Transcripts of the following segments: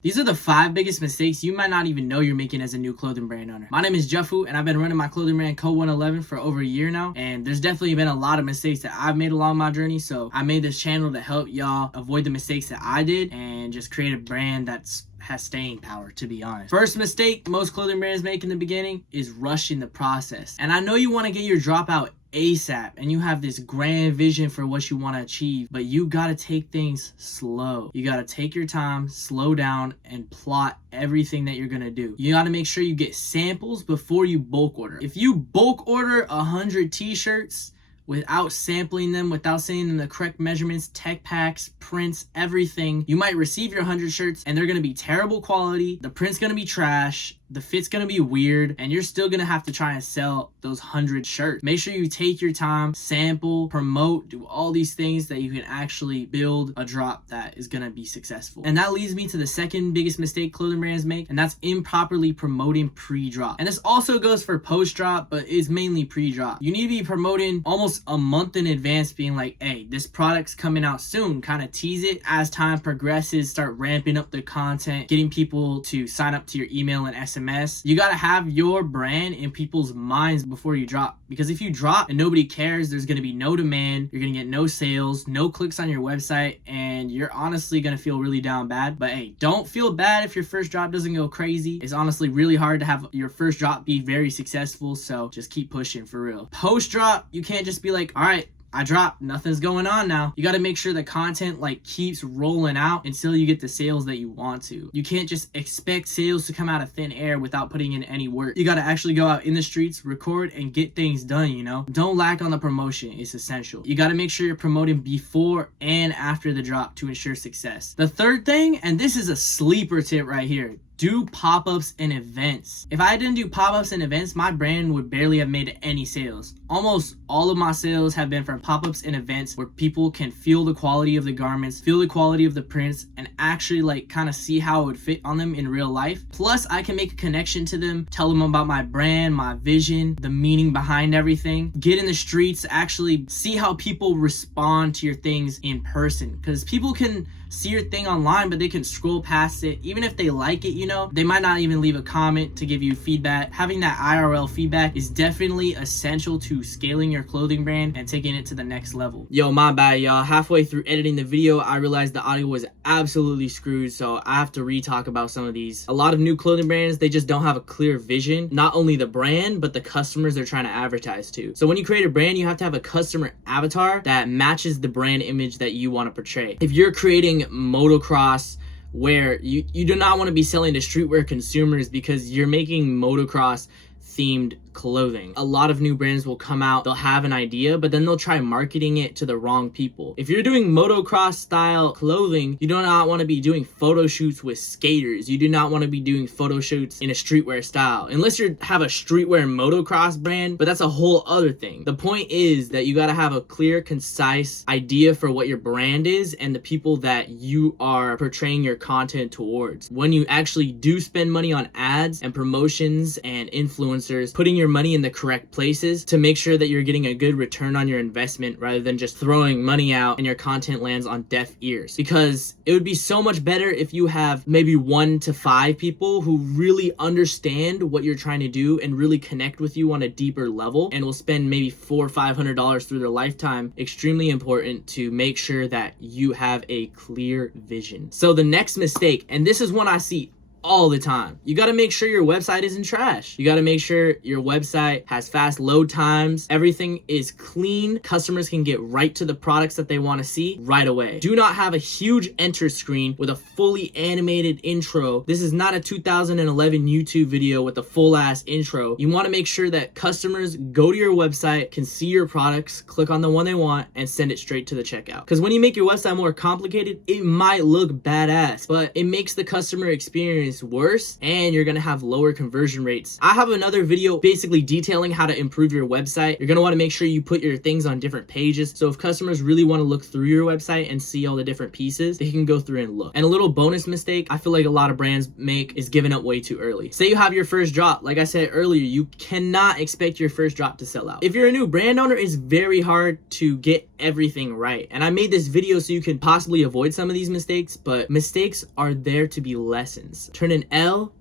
These are the 5 biggest mistakes you might not even know you're making as a new clothing brand owner. My name is Jefu, and I've been running my clothing brand Code 111 for over a year now, and there's definitely been a lot of mistakes that I've made along my journey, so I made this channel to help y'all avoid the mistakes that I did and just create a brand has staying power, to be honest. First mistake most clothing brands make in the beginning is rushing the process. And I know you want to get your drop out ASAP and you have this grand vision for what you want to achieve, but you got to take things slow. You got to take your time, slow down, and plot everything that you're going to do. You got to make sure you get samples before you bulk order. If you bulk order 100 t-shirts without sampling them, without sending them the correct measurements, tech packs, prints, everything, you might receive your 100 shirts and they're gonna be terrible quality, the print's gonna be trash, the fit's gonna be weird, and you're still gonna have to try and sell those 100 shirts. Make sure you take your time, sample, promote, do all these things that you can actually build a drop that is gonna be successful. And that leads me to the second biggest mistake clothing brands make, and that's improperly promoting pre-drop. And this also goes for post-drop, but it's mainly pre-drop. You need to be promoting almost a month in advance, being like, hey, this product's coming out soon. Kind of tease it. As time progresses, start ramping up the content, getting people to sign up to your email and SMS. You got to have your brand in people's minds before you drop, because if you drop and nobody cares, there's going to be no demand, you're going to get no sales, no clicks on your website, and you're honestly going to feel really down bad. But hey, don't feel bad if your first drop doesn't go crazy. It's honestly really hard to have your first drop be very successful, so just keep pushing for real. Post drop, you can't just be like, all right, I dropped, nothing's going on now. You got to make sure the content keeps rolling out until you get the sales that you want to. You can't just expect sales to come out of thin air without putting in any work. You got to actually go out in the streets, record, and get things done, you know? Don't lack on the promotion. It's essential. You got to make sure you're promoting before and after the drop to ensure success. The third thing, and this is a sleeper tip right here, do pop-ups and events. If I didn't do pop-ups and events, my brand would barely have made any sales. Almost all of my sales have been from pop-ups and events where people can feel the quality of the garments, feel the quality of the prints, and actually kind of see how it would fit on them in real life. Plus, I can make a connection to them, tell them about my brand, my vision, the meaning behind everything. Get in the streets, actually see how people respond to your things in person. Because people can see your thing online, but they can scroll past it. Even if they like it, you know, they might not even leave a comment to give you feedback. Having that IRL feedback is definitely essential to scaling your clothing brand and taking it to the next level. Yo, my bad, y'all. Halfway through editing the video, I realized the audio was absolutely screwed, so I have to re-talk about some of these. A lot of new clothing brands, they just don't have a clear vision. Not only the brand, but the customers they're trying to advertise to. So when you create a brand, you have to have a customer avatar that matches the brand image that you want to portray. If you're creating motocross where you do not want to be selling to streetwear consumers because you're making motocross themed clothing. A lot of new brands will come out, they'll have an idea, but then they'll try marketing it to the wrong people. If you're doing motocross style clothing, you do not want to be doing photo shoots with skaters. You do not want to be doing photo shoots in a streetwear style, unless you have a streetwear motocross brand, but that's a whole other thing. The point is that you got to have a clear, concise idea for what your brand is and the people that you are portraying your content towards. When you actually do spend money on ads and promotions and influencers, putting your money in the correct places to make sure that you're getting a good return on your investment rather than just throwing money out and your content lands on deaf ears. Because it would be so much better if you have maybe 1 to 5 people who really understand what you're trying to do and really connect with you on a deeper level and will spend maybe $400 or $500 through their lifetime. Extremely important to make sure that you have a clear vision. So the next mistake, and this is one I see all the time, you got to make sure your website isn't trash. You got to make sure your website has fast load times, everything is clean, customers can get right to the products that they want to see right away. Do not have a huge enter screen with a fully animated intro. This is not a 2011 YouTube video with a full ass intro. You want to make sure that customers go to your website, can see your products, click on the one they want, and send it straight to the checkout. Because when you make your website more complicated, it might look badass, but it makes the customer experience experience worse, and you're gonna have lower conversion rates. I have another video basically detailing how to improve your website. You're gonna want to make sure you put your things on different pages, so if customers really want to look through your website and see all the different pieces, they can go through and look. And a little bonus mistake I feel like a lot of brands make is giving up way too early. Say you have your first drop. Like I said earlier, you cannot expect your first drop to sell out. If you're a new brand owner, it's very hard to get everything right. And I made this video so you can possibly avoid some of these mistakes, but mistakes are there to be lessons. Turn an L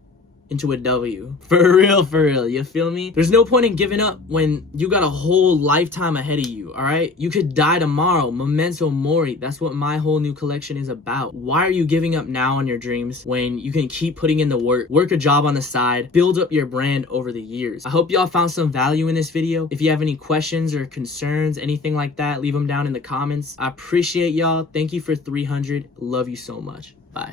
into a W. For real, you feel me? There's no point in giving up when you got a whole lifetime ahead of you, all right? You could die tomorrow. Memento mori. That's what my whole new collection is about. Why are you giving up now on your dreams when you can keep putting in the work a job on the side, build up your brand over the years? I hope y'all found some value in this video. If you have any questions or concerns, anything like that, leave them down in the comments. I appreciate y'all. Thank you for 300. Love you so much.